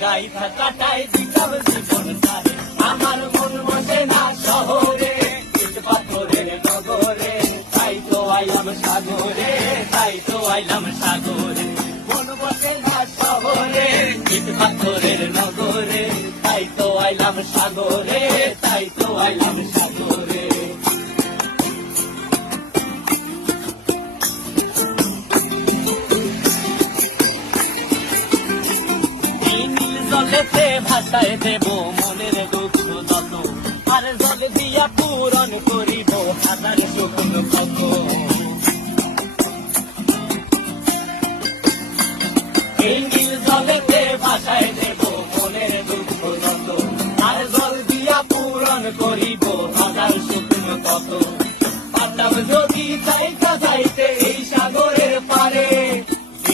গাইথা কাটাই দিতাম জীবন সারে। আমার মন বসে না শহরে, ইট পাথরের নগরে, তাই তো আইলাম সাগরে, তাই তো আইলাম সাগরে। মন বসে না শহরে, ইট পাথরের নগরে, তাই তো আইলাম সাগরে, তাই তো আইলাম সাগরে। জলেতে ভাষায় দেব মনের দুঃখ যত, আর জল দিয়া পূরণ করিব হাজার শুকনো ক্ষত। এই নীল জলেতে ভাষায় দেব মনের দুঃখ যত, আর জল দিয়া পূরণ করিব হাজার শুকনো ক্ষত। পারতাম যদি চাইতে এই